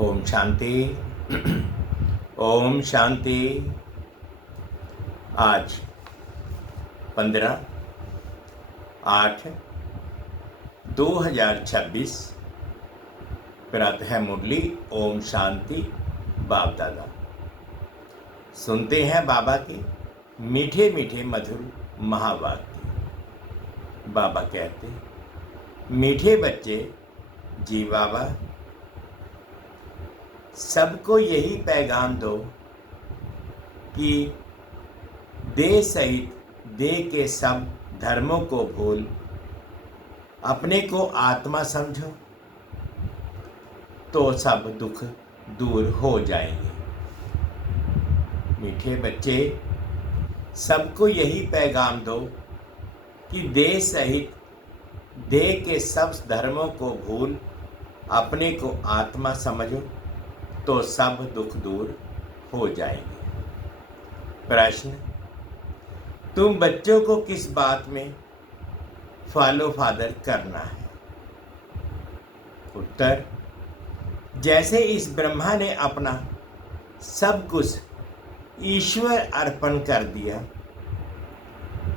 ओम शांति। ओम शांति। आज 15/8/2026 प्रातः मुरली ओम शांति। बाप दादा सुनते हैं बाबा के मीठे मीठे मधुर महावाक्य। बाबा कहते हैं, मीठे बच्चे जी बाबा, सबको यही पैगाम दो कि देह सहित देह के सब धर्मों को भूल अपने को आत्मा समझो तो सब दुख दूर हो जाएंगे। मीठे बच्चे, सबको यही पैगाम दो कि देह सहित देह के सब धर्मों को भूल अपने को आत्मा समझो तो सब दुख दूर हो जाएंगे। प्रश्न, तुम बच्चों को किस बात में फॉलो फादर करना है? उत्तर, जैसे इस ब्रह्मा ने अपना सब कुछ ईश्वर अर्पण कर दिया,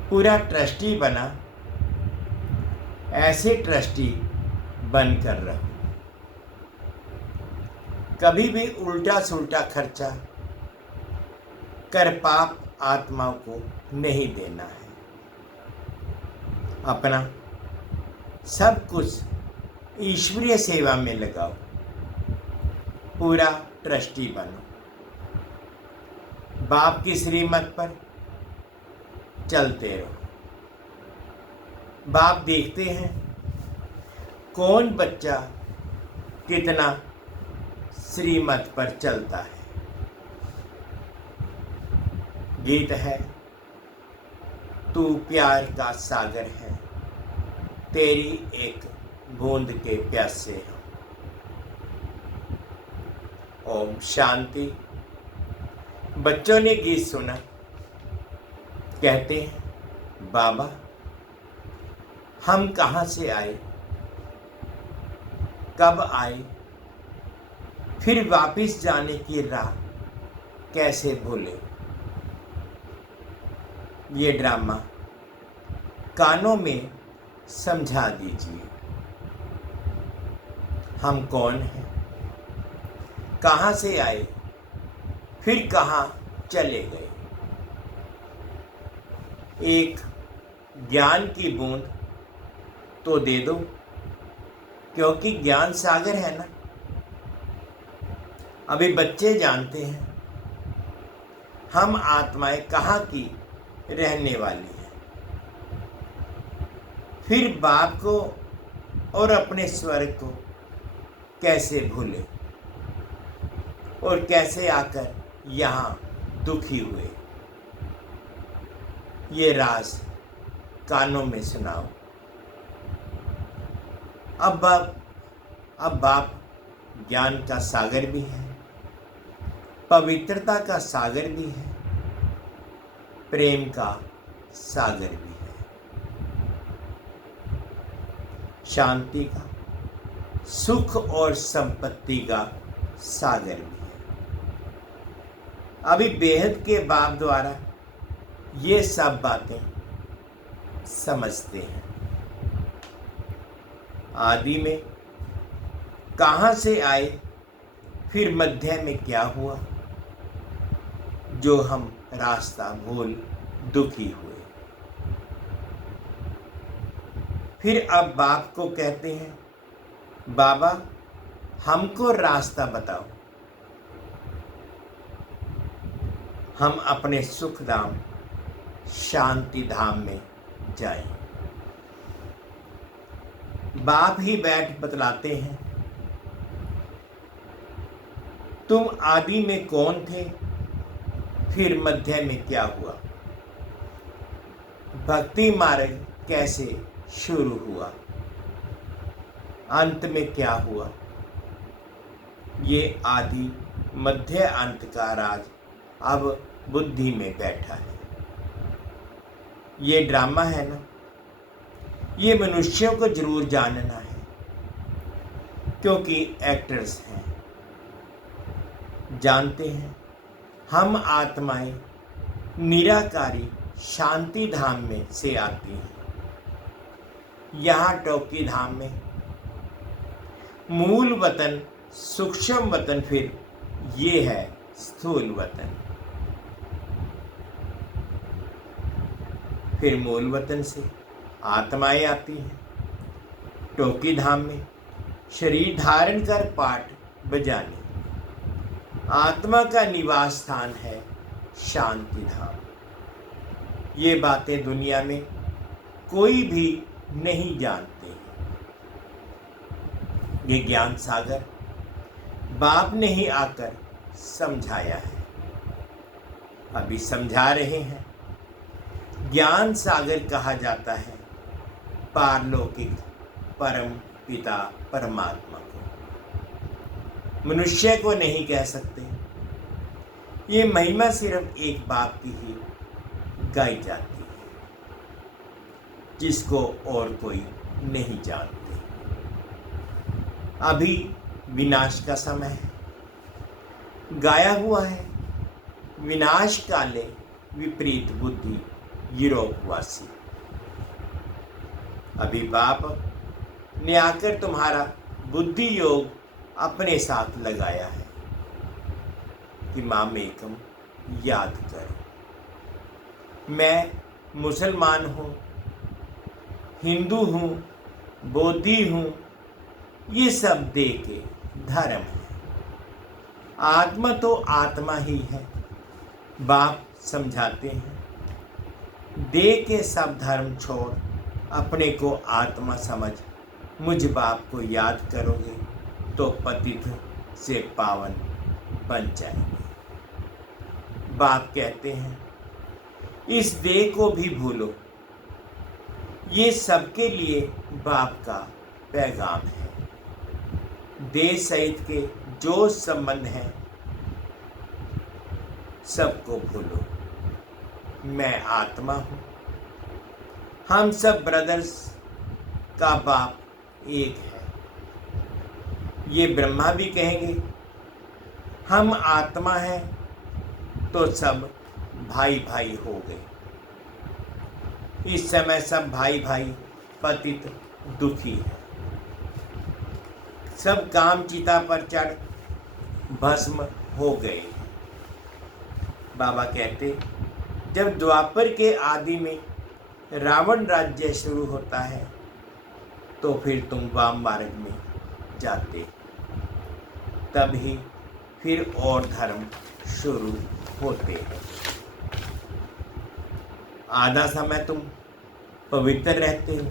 पूरा ट्रस्टी बना, ऐसे ट्रस्टी बनकर रहो। कभी भी उल्टा सुल्टा खर्चा कर पाप आत्माओं को नहीं देना है। अपना सब कुछ ईश्वरीय सेवा में लगाओ, पूरा ट्रस्टी बनो। बाप की श्रीमत पर चलते रहो। बाप देखते हैं कौन बच्चा कितना श्रीमत पर चलता है। गीत है, तू प्यार का सागर है, तेरी एक बूंद के प्यासे हम। ओम शांति। बच्चों ने गीत सुना, कहते हैं, बाबा हम कहाँ से आए, कब आए, फिर वापिस जाने की राह कैसे भूले। ये ड्रामा कानों में समझा दीजिए। हम कौन हैं, कहाँ से आए, फिर कहाँ चले गए। एक ज्ञान की बूंद तो दे दो, क्योंकि ज्ञान सागर है ना। अभी बच्चे जानते हैं हम आत्माएं कहाँ की रहने वाली हैं। फिर बाप को और अपने स्वर्ग को कैसे भूले और कैसे आकर यहाँ दुखी हुए। ये राज कानों में सुनाओ। अब बाप ज्ञान का सागर भी है, पवित्रता का सागर भी है, प्रेम का सागर भी है, शांति का, सुख और संपत्ति का सागर भी है। अभी बेहद के बाप द्वारा ये सब बातें समझते हैं। आदि में कहाँ से आए, फिर मध्य में क्या हुआ, जो हम रास्ता भूल दुखी हुए। फिर अब बाप को कहते हैं, बाबा हमको रास्ता बताओ, हम अपने सुख धाम शांति धाम में जाएं। बाप ही बैठ बतलाते हैं, तुम आदि में कौन थे, फिर मध्य में क्या हुआ, भक्ति मार्ग कैसे शुरू हुआ, अंत में क्या हुआ। ये आदि मध्य अंत का राज अब बुद्धि में बैठा है। ये ड्रामा है ना, ये मनुष्यों को जरूर जानना है, क्योंकि एक्टर्स हैं, जानते हैं हम आत्माएं निराकारी शांति धाम में से आती हैं। यहाँ टोकी धाम में मूल वतन सूक्ष्म वतन, फिर ये है स्थूल वतन। फिर मूल वतन से आत्माएं आती हैं टोकी धाम में शरीर धारण कर पाठ बजाने। आत्मा का निवास स्थान है शांति धाम। ये बातें दुनिया में कोई भी नहीं जानते हैं। ये ज्ञान सागर बाप ने ही आकर समझाया है, अभी समझा रहे हैं। ज्ञान सागर कहा जाता है पारलौकिक परम पिता परमात्मा को, मनुष्य को नहीं कह सकते। ये महिमा सिर्फ एक बाप की ही गाई जाती है, जिसको और कोई नहीं जानते। अभी विनाश का समय है, गाया हुआ है विनाश काले विपरीत बुद्धि यूरोपवासी। अभी बाप ने आकर तुम्हारा बुद्धि योग अपने साथ लगाया है कि माम एकम याद करो। मैं मुसलमान हूँ, हिंदू हूँ, बौद्धि हूँ, ये सब देह के धर्म है। आत्मा तो आत्मा ही है। बाप समझाते हैं देह के सब धर्म छोड़ अपने को आत्मा समझ मुझ बाप को याद करोगे तो पतित से पावन बन जाएंगे। बाप कहते हैं इस देह को भी भूलो। ये सबके लिए बाप का पैगाम है। देह सहित के जो संबंध हैं सबको भूलो। मैं आत्मा हूँ। हम सब ब्रदर्स का बाप एक है। ये ब्रह्मा भी कहेंगे हम आत्मा हैं तो सब भाई भाई हो गए। इस समय सब भाई भाई पतित दुखी है। सब काम चिता पर चढ़ भस्म हो गए। बाबा कहते जब द्वापर के आदि में रावण राज्य शुरू होता है तो फिर तुम वाम मार्ग में जाते, तभी फिर और धर्म शुरू होते हैं। आधा समय तुम पवित्र रहते हो,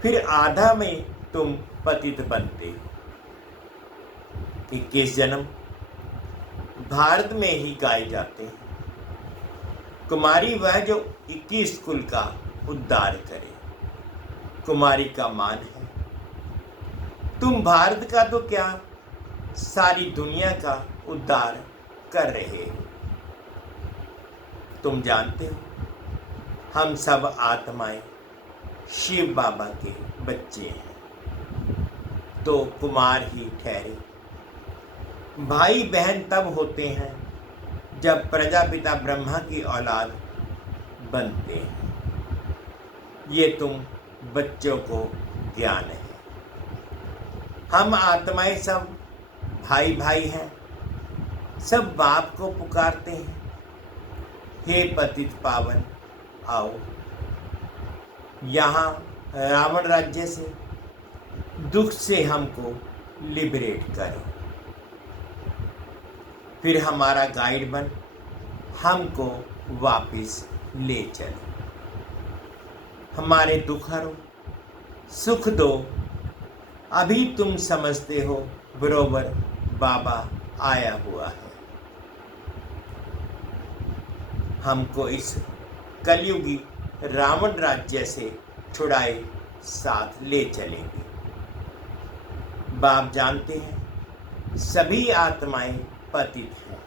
फिर आधा में तुम पतित बनते हो। 21 जन्म भारत में ही गाए जाते हैं। कुमारी वह जो 21 कुल का उद्धार करे, कुमारी का मान है। तुम भारत का तो क्या सारी दुनिया का उद्धार कर रहे हो। तुम जानते हो हम सब आत्माएं शिव बाबा के बच्चे हैं, तो कुमार ही ठहरे। भाई बहन तब होते हैं जब प्रजापिता ब्रह्मा की औलाद बनते हैं। ये तुम बच्चों को ज्ञान है। हम आत्माएं सब भाई भाई हैं, सब बाप को पुकारते हैं हे पतित पावन आओ। यहाँ रावण राज्य से दुख से हमको लिबरेट करो। फिर हमारा गाइड बन हमको वापस ले चलो। हमारे दुख हरो, सुख दो। अभी तुम समझते हो बरोबर बाबा आया हुआ है। हमको इस कलयुगी रावण राज्य से छुड़ाए साथ ले चलेंगे। बाप जानते हैं सभी आत्माएं पतित हैं,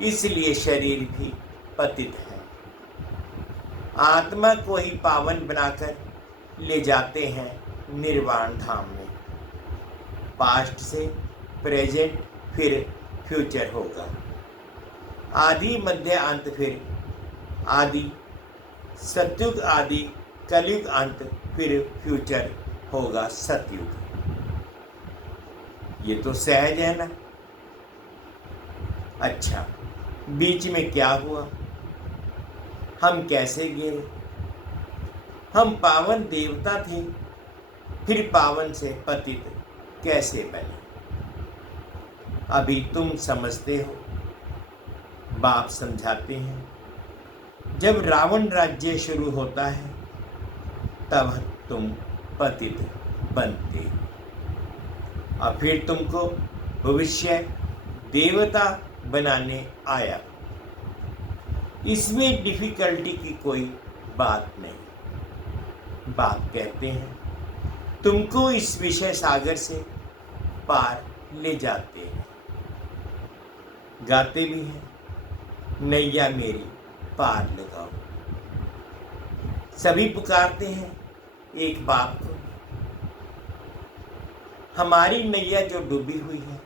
इसलिए शरीर भी पतित है। आत्मा को ही पावन बनाकर ले जाते हैं निर्वाण धाम में। पास्ट से प्रेजेंट फिर फ्यूचर होगा। आदि मध्य अंत फिर आदि, सतयुग आदि, कलयुग अंत फिर फ्यूचर होगा सतयुग। ये तो सहज है ना। अच्छा, बीच में क्या हुआ? हम कैसे गिरे? हम पावन देवता थे, फिर पावन से पतित कैसे बने? अभी तुम समझते हो, बाप समझाते हैं। जब रावण राज्य शुरू होता है तब तुम पतित बनते हो और फिर तुमको भविष्य देवता बनाने आया। इसमें डिफिकल्टी की कोई बात नहीं। बाप कहते हैं तुमको इस विषय सागर से पार ले जाते हैं। गाते भी हैं, नैया मेरी पार लगाओ। सभी पुकारते हैं एक बाप को। हमारी नैया जो डूबी हुई है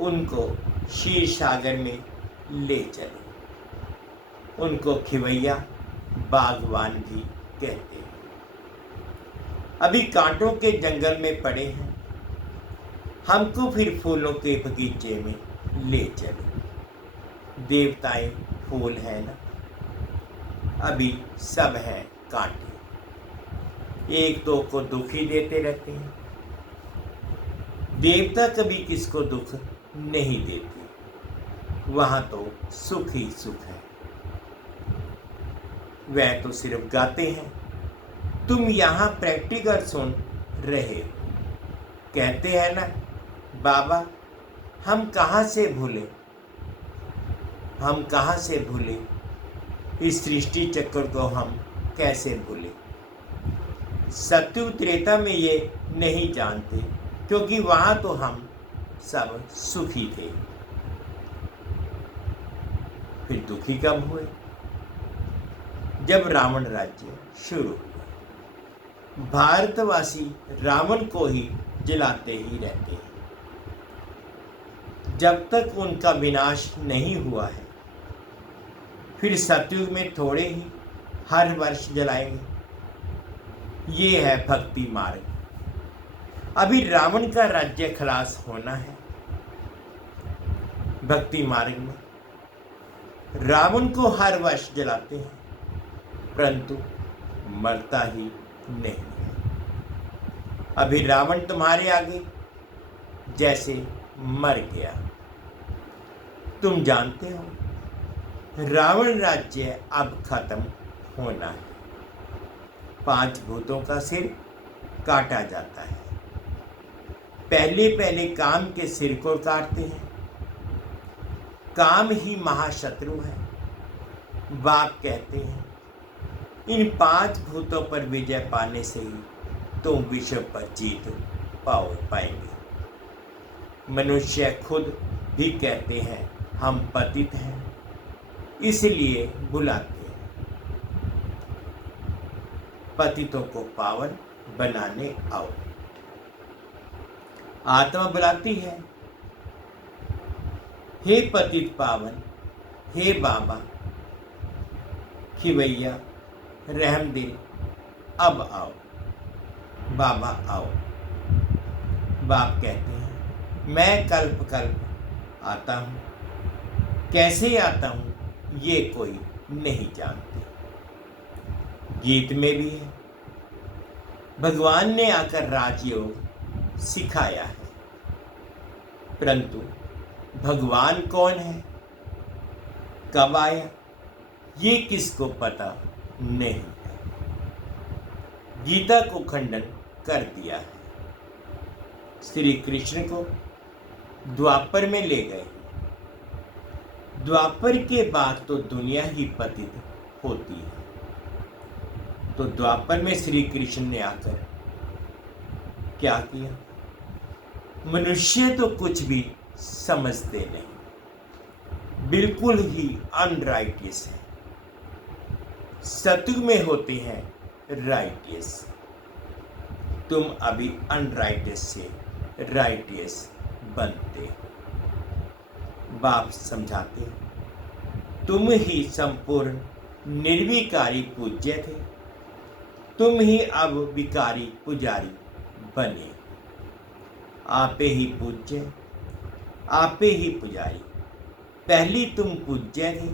उनको क्षीर सागर में ले चलो। उनको खिवैया बागवान भी कहते हैं। अभी कांटों के जंगल में पड़े हैं, हमको फिर फूलों के बगीचे में ले चलो। देवताएं फूल है ना, अभी सब हैं कांटे। एक दो को दुखी देते रहते हैं। देवता कभी किसको दुख नहीं देते, वहां तो सुख ही सुख है। वह तो सिर्फ गाते हैं, तुम यहां प्रैक्टिकल सुन रहे हो। कहते हैं ना बाबा, हम कहां से भूले, हम कहां से भूले, इस सृष्टि चक्र को हम कैसे भूले। सत्यु त्रेता में ये नहीं जानते, क्योंकि वहां तो हम सब सुखी थे। फिर दुखी कब हुए? जब रावण राज्य शुरू हुआ। भारतवासी रावण को ही जलाते ही रहते हैं जब तक उनका विनाश नहीं हुआ है। फिर सतयुग में थोड़े ही हर वर्ष जलाएंगे। ये है भक्ति मार्ग। अभी रावण का राज्य खलास होना है। भक्ति मार्ग में रावण को हर वर्ष जलाते हैं, परंतु मरता ही नहीं है। अभी रावण तुम्हारे आगे जैसे मर गया। तुम जानते हो रावण राज्य अब खत्म होना है। 5 भूतों का सिर काटा जाता है। पहले पहले काम के सिर को काटते हैं। काम ही महाशत्रु है। बाप कहते हैं इन 5 भूतों पर विजय पाने से ही तुम विश्व पर जीत पाएंगे। मनुष्य खुद भी कहते हैं हम पतित हैं, इसलिए बुलाते हैं पतितों को पावन बनाने आओ। आत्मा बुलाती है, हे पतित पावन, हे बाबा खिवैया रहम दिल, अब आओ बाबा आओ। बाप कहते हैं मैं कल्प कल्प आता हूँ। कैसे आता हूँ ये कोई नहीं जानते। गीत में भी है भगवान ने आकर राजयोग सिखाया है, परंतु भगवान कौन है, कब आया, ये किसको पता नहीं है। गीता को खंडन कर दिया है। श्री कृष्ण को द्वापर में ले गए। द्वापर के बाद तो दुनिया ही पतित होती है। तो द्वापर में श्री कृष्ण ने आकर क्या किया? मनुष्य तो कुछ भी समझते नहीं, बिल्कुल ही अनराइटियस है। सतयुग में होते हैं राइटियस। तुम अभी अनराइटियस से राइटियस बनते हो। बाप समझाते हैं, तुम ही संपूर्ण निर्विकारी पूज्य थे, तुम ही अब विकारी पुजारी बने। आपे ही पूज्य, आपे ही पुजारी। पहली तुम पूज्य थे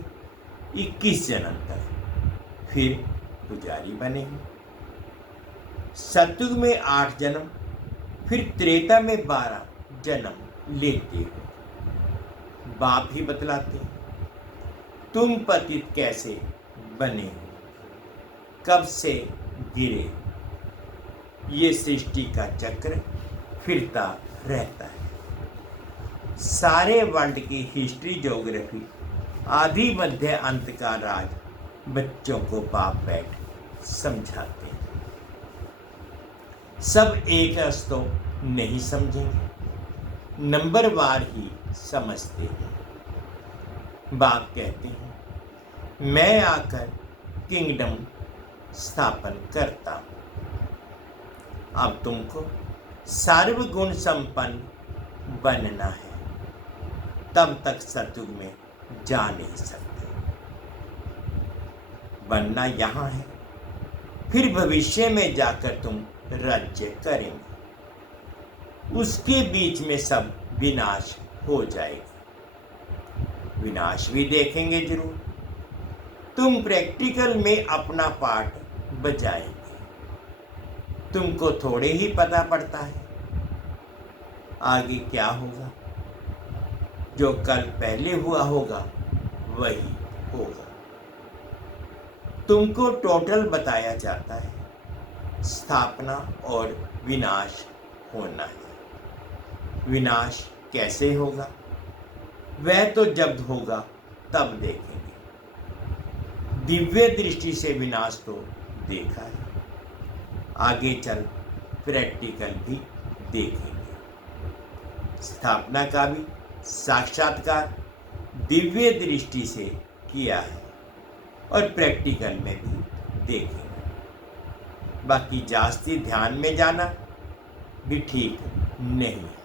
21 जन्म तक, फिर पुजारी बने। सतयुग में 8 जन्म, फिर त्रेता में 12 जन्म लेते हो। बाप ही बतलाते हैं, तुम पतित कैसे बने हो, कब से गिरे। ये सृष्टि का चक्र फिरता रहता है। सारे वर्ल्ड की हिस्ट्री, ज्योग्राफी, आदि मध्य अंत का राज बच्चों को बाप बैठ समझाते हैं। सब एक रस तो नहीं समझेंगे, नंबरवार ही समझते हैं। बाप कहते हैं, मैं आकर किंगडम स्थापन करता हूं। अब तुमको सर्वगुण संपन्न बनना है, तब तक सतयुग में जा नहीं सकते। बनना यहाँ है, फिर भविष्य में जाकर तुम राज्य करेंगे। उसके बीच में सब विनाश हो जाएगा। विनाश भी देखेंगे जरूर। तुम प्रैक्टिकल में अपना पार्ट बजाएंगे। तुमको थोड़े ही पता पड़ता है आगे क्या होगा। जो कल पहले हुआ होगा वही होगा। तुमको टोटल बताया जाता है, स्थापना और विनाश होना है। विनाश कैसे होगा वह तो जब होगा तब देखेंगे। दिव्य दृष्टि से विनाश तो देखा है, आगे चल प्रैक्टिकल भी देखेंगे। स्थापना का भी साक्षात्कार दिव्य दृष्टि से किया है और प्रैक्टिकल में भी देखेंगे। बाकी जास्ती ध्यान में जाना भी ठीक नहीं है।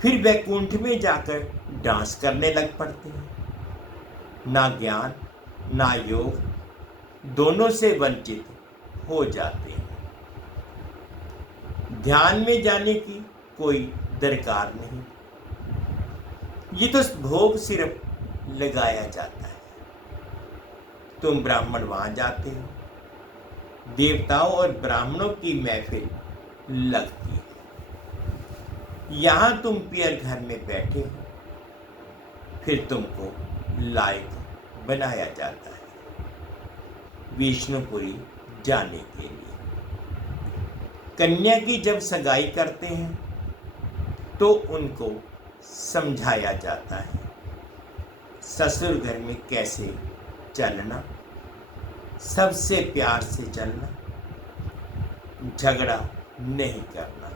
फिर वैकुंठ में जाकर डांस करने लग पड़ते हैं। ना ज्ञान ना योग, दोनों से वंचित हो जाते हैं। ध्यान में जाने की कोई दरकार नहीं, ये तो भोग सिर्फ लगाया जाता है। तुम ब्राह्मण वहां जाते हो, देवताओं और ब्राह्मणों की महफिल लगती है। यहां तुम पियर घर में बैठे हो, फिर तुमको लायक बनाया जाता है विष्णुपुरी जाने के लिए। कन्या की जब सगाई करते हैं तो उनको समझाया जाता है ससुर घर में कैसे चलना, सबसे प्यार से चलना, झगड़ा नहीं करना।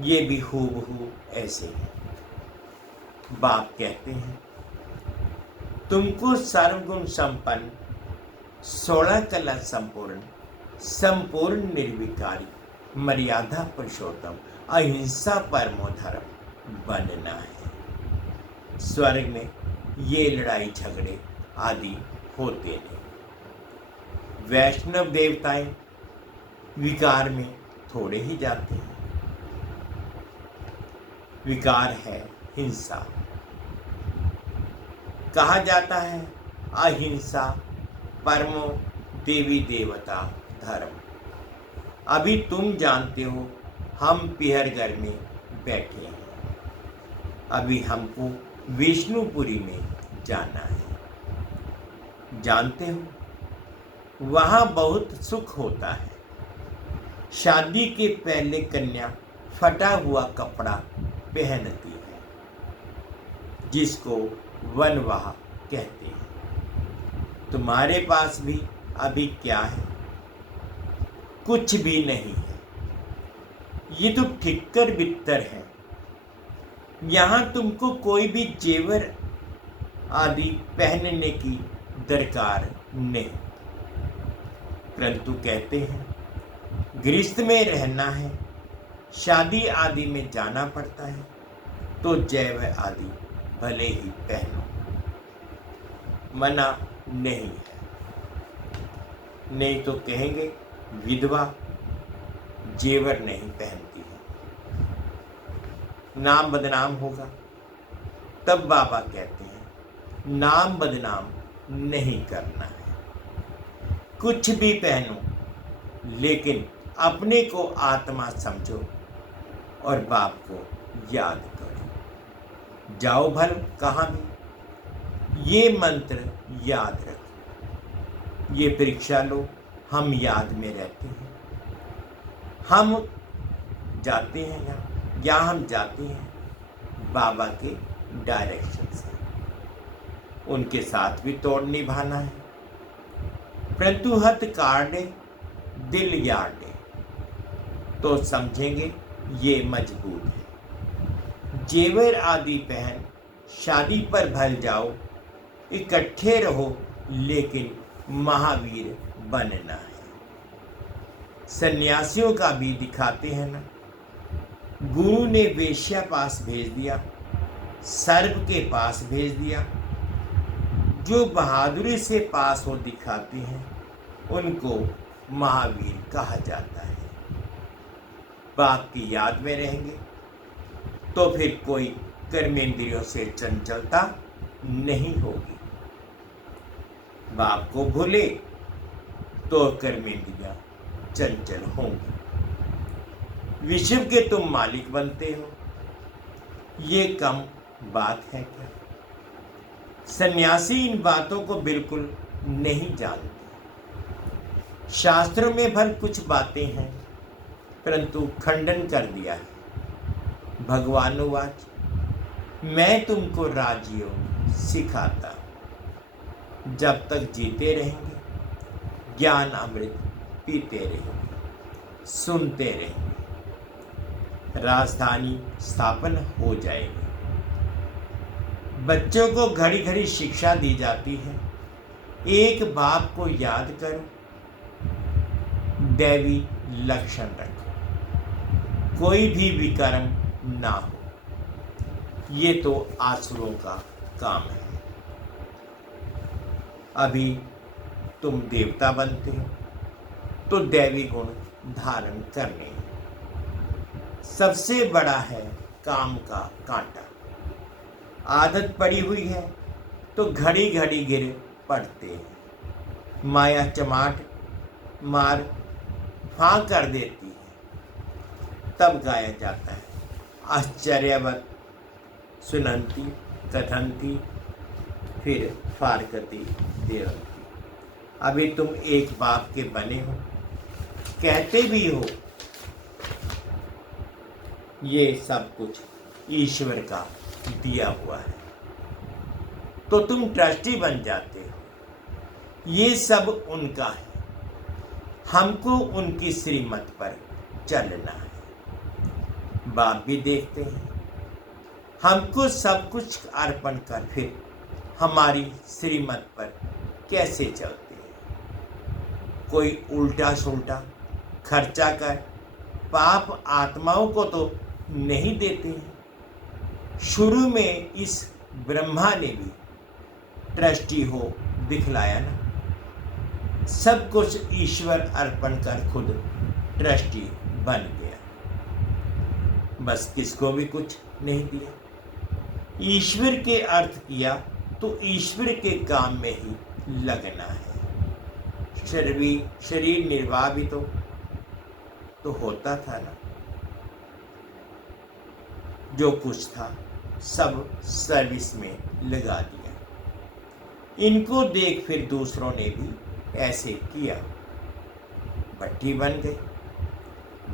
ये भी हूबहू ऐसे है। बाप कहते हैं, तुमको सर्वगुण संपन्न, 16 कला संपूर्ण, संपूर्ण निर्विकारी, मर्यादा पुरुषोत्तम, अहिंसा परमो धर्म बनना है। स्वर्ग में ये लड़ाई झगड़े आदि होते नहीं। वैष्णव देवताएं विकार में थोड़े ही जाते हैं। विकार है हिंसा। कहा जाता है अहिंसा परमो देवी देवता धर्म। अभी तुम जानते हो हम पिहरगढ़ में बैठे हैं, अभी हमको विष्णुपुरी में जाना है। जानते हो वहाँ बहुत सुख होता है। शादी के पहले कन्या फटा हुआ कपड़ा पहनती है, जिसको वनवाह कहते हैं। तुम्हारे पास भी अभी क्या है? कुछ भी नहीं है। ये तो ठिक्कर बित्तर है। यहाँ तुमको कोई भी जेवर आदि पहनने की दरकार नहीं, परंतु कहते हैं गृहस्थ में रहना है, शादी आदि में जाना पड़ता है तो जैव आदि भले ही पहनो, मना नहीं है। नहीं तो कहेंगे विधवा जेवर नहीं पहनती है, नाम बदनाम होगा। तब बाबा कहते हैं नाम बदनाम नहीं करना है, कुछ भी पहनो लेकिन अपने को आत्मा समझो और बाप को याद करो। जाओ भल कहाँ भी, ये मंत्र याद रखो। ये परीक्षा लो, हम याद में रहते हैं, हम जाते हैं या हम जाते हैं बाबा के डायरेक्शन से। उनके साथ भी तोड़ निभाना है, परंतु हथ काटे दिल याडे तो समझेंगे ये मजबूत है। जेवर आदि पहन शादी पर भल जाओ, इकट्ठे रहो लेकिन महावीर बनना है। सन्यासियों का भी दिखाते हैं ना, गुरु ने वेश्या पास भेज दिया, सर्प के पास भेज दिया। जो बहादुरी से पास हो दिखाते हैं उनको महावीर कहा जाता है। बाप की याद में रहेंगे तो फिर कोई कर्मेंद्रियों से चंचलता नहीं होगी। बाप को भूले तो कर्मेंद्रियां चंचल होंगी। विश्व के तुम मालिक बनते हो, ये कम बात है क्या? सन्यासी इन बातों को बिल्कुल नहीं जानते। शास्त्रों में भर कुछ बातें हैं परंतु खंडन कर दिया है। भगवानुवाच मैं तुमको राजयोग सिखाता, जब तक जीते रहेंगे ज्ञान अमृत पीते रहेंगे, सुनते रहेंगे, राजधानी स्थापन हो जाएगी। बच्चों को घड़ी घड़ी शिक्षा दी जाती है, एक बाप को याद करो, दैवी लक्षण रखो, कोई भी विकर्म ना हो। ये तो आसुरों का काम है। अभी तुम देवता बनते हो तो दैवी गुण धारण करने हैं। सबसे बड़ा है काम का कांटा। आदत पड़ी हुई है तो घड़ी घड़ी गिर पड़ते हैं। माया चमाट मार फां कर देती है। तब गाया जाता है आश्चर्यवत सुनंती कथंती फिर फारकती देवंती। अभी तुम एक बाप के बने हो, कहते भी हो, ये सब कुछ ईश्वर का दिया हुआ है तो तुम ट्रस्टी बन जाते हो। ये सब उनका है, हमको उनकी श्रीमत पर चलना है। बाप भी देखते हैं, हमको सब कुछ अर्पण कर फिर हमारी श्रीमत पर कैसे चलते हैं। कोई उल्टा सुल्टा खर्चा कर पाप आत्माओं को तो नहीं देते हैं। शुरू में इस ब्रह्मा ने भी ट्रस्टी हो दिखलाया ना, सब कुछ ईश्वर अर्पण कर खुद ट्रस्टी बन गया, बस किसको भी कुछ नहीं दिया। ईश्वर के अर्थ किया तो ईश्वर के काम में ही लगना है। शरीर निर्वाह भी तो होता था ना, जो कुछ था सब सर्विस में लगा दिया। इनको देख फिर दूसरों ने भी ऐसे किया, भट्टी बन गई।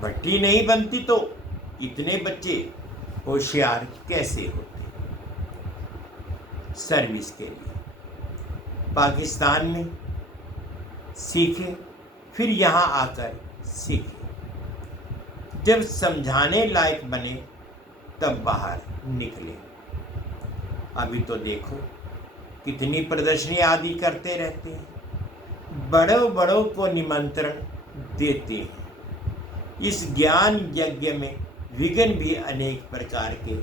भट्टी नहीं बनती तो इतने बच्चे होशियार कैसे होते सर्विस के लिए। पाकिस्तान में सीखे, फिर यहाँ आकर सीखे, जब समझाने लायक बने तब बाहर निकले। अभी तो देखो कितनी प्रदर्शनी आदि करते रहते हैं, बड़ों बड़ों को निमंत्रण देते हैं। इस ज्ञान यज्ञ में विघ्न भी अनेक प्रकार के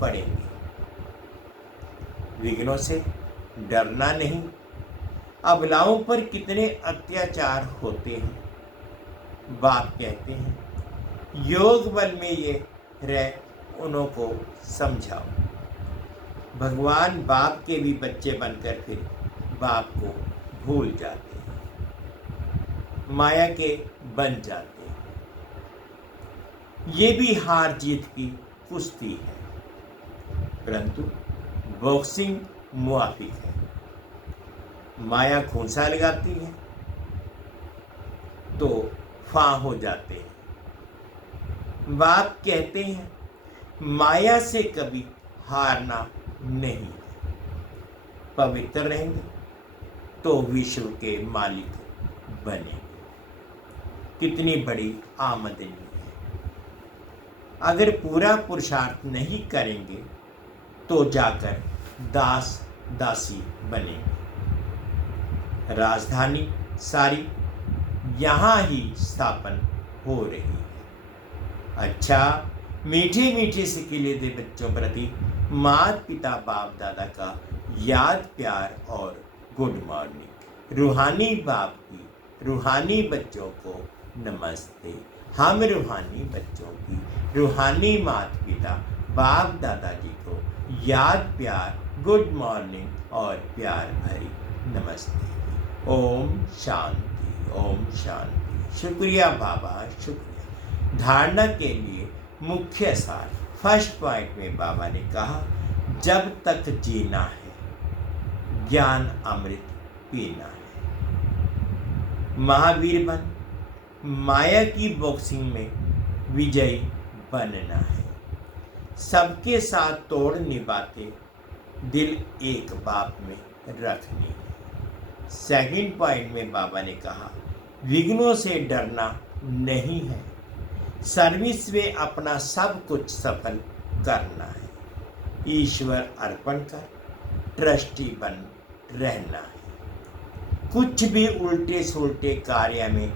पड़ेंगे। विघ्नों से डरना नहीं। अबलाओं पर कितने अत्याचार होते हैं। बाप कहते हैं योग बल में ये रह उन्हों को समझाओ। भगवान बाप के भी बच्चे बनकर फिर बाप को भूल जाते हैं, माया के बन जाते हैं। ये भी हार जीत की कुश्ती है, परंतु बॉक्सिंग मुआफिक है। माया खूंसा लगाती है तो फां हो जाते हैं। बाप कहते हैं माया से कभी हारना नहीं। पवित्र रहेंगे तो विश्व के मालिक बनेंगे। कितनी बड़ी आमदनी है। अगर पूरा पुरुषार्थ नहीं करेंगे तो जाकर दास दासी बनेंगे। राजधानी सारी यहाँ ही स्थापन हो रही है। अच्छा, मीठे मीठे से खिले दे बच्चों प्रति माता पिता बाप दादा का याद प्यार और गुड मॉर्निंग। रूहानी बाप की रूहानी बच्चों को नमस्ते। हम रूहानी बच्चों की रूहानी माता पिता बाप दादाजी को याद प्यार गुड मॉर्निंग और प्यार भरी नमस्ते। ओम शांति, ओम शांति। शुक्रिया बाबा, शुक्रिया। धारणा के लिए मुख्य सार फर्स्ट पॉइंट में बाबा ने कहा जब तक जीना है ज्ञान अमृत पीना है। महावीर बन माया की बॉक्सिंग में विजयी बनना है। सबके साथ तोड़ निभाते दिल एक बाप में रखनी है। सेकंड पॉइंट में बाबा ने कहा विघ्नों से डरना नहीं है। सर्विस में अपना सब कुछ सफल करना है। ईश्वर अर्पण कर ट्रस्टी बन रहना है। कुछ भी उल्टे सुलटे कार्य में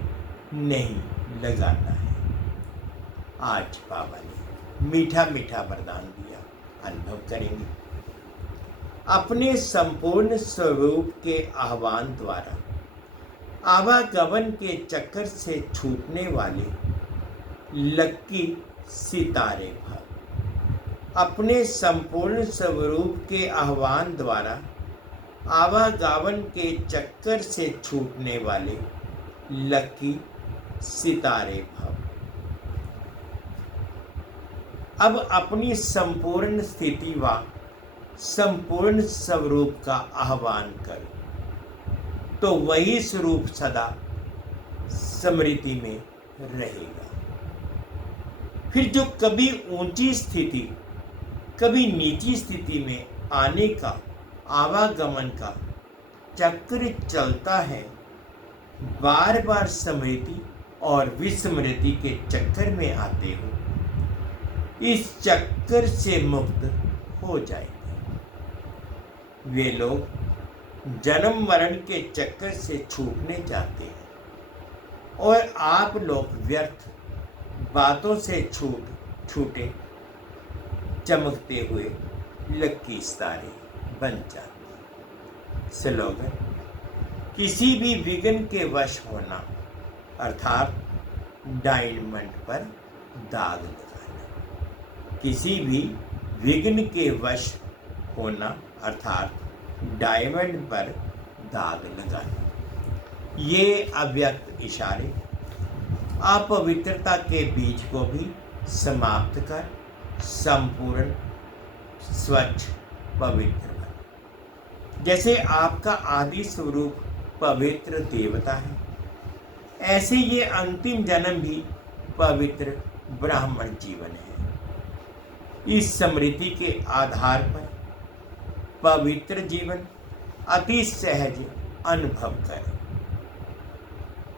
नहीं लगाना है। आज बाबा ने मीठा मीठा वरदान दिया, अनुभव करेंगे। अपने संपूर्ण स्वरूप के आह्वान द्वारा आवागमन के चक्कर से छूटने वाले लक्की सितारे भव। अपने संपूर्ण स्वरूप के आह्वान द्वारा आवागमन के चक्कर से छूटने वाले लक्की सितारे भव। अब अपनी संपूर्ण स्थिति व संपूर्ण स्वरूप का आह्वान कर तो वही स्वरूप सदा स्मृति में रहेगा। फिर जो कभी ऊंची स्थिति कभी नीची स्थिति में आने का आवागमन का चक्र चलता है, बार बार स्मृति और विस्मृति के चक्कर में आते हो, इस चक्कर से मुक्त हो जाएंगे। वे लोग जन्म मरण के चक्कर से छूटने चाहते हैं और आप लोग व्यर्थ बातों से छूटे चमकते हुए लक्की सितारे बन जाते हैं। स्लोगन किसी भी विघ्न के वश होना अर्थात डायमंड पर दाग लगाना। किसी भी विघ्न के वश होना अर्थात डायमंड पर दाग लगाना। ये अव्यक्त इशारे अपवित्रता के बीज को भी समाप्त कर संपूर्ण स्वच्छ पवित्र बने। जैसे आपका आदि स्वरूप पवित्र देवता है, ऐसे ये अंतिम जन्म भी पवित्र ब्राह्मण जीवन है। इस स्मृति के आधार पर पवित्र जीवन अति सहज अनुभव करें।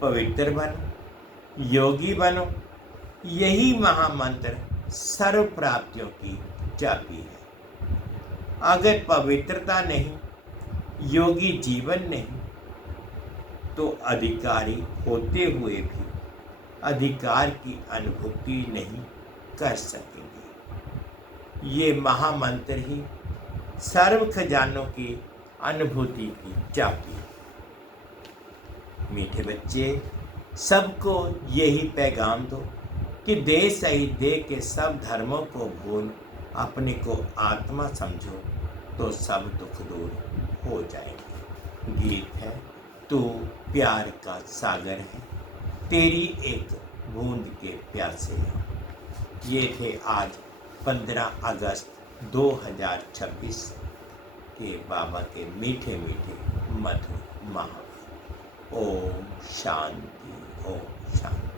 पवित्र बनो, योगी बनो, यही महामंत्र सर्व प्राप्तियों की चाबी है। अगर पवित्रता नहीं, योगी जीवन नहीं, तो अधिकारी होते हुए भी अधिकार की अनुभूति नहीं कर सकेंगे। ये महामंत्र ही सर्व खजानों की अनुभूति की चाबी। मीठे बच्चे, सबको यही पैगाम दो कि देह सहित देह के सब धर्मों को भूल अपने को आत्मा समझो तो सब दुख दूर हो जाएंगे। गीत है, तू प्यार का सागर है, तेरी एक बूंद के प्यासे हो। ये थे आज 15 अगस्त 2026 के बाबा के मीठे मीठे मधुर महावाक्य। ओम शांति, ओम शांति।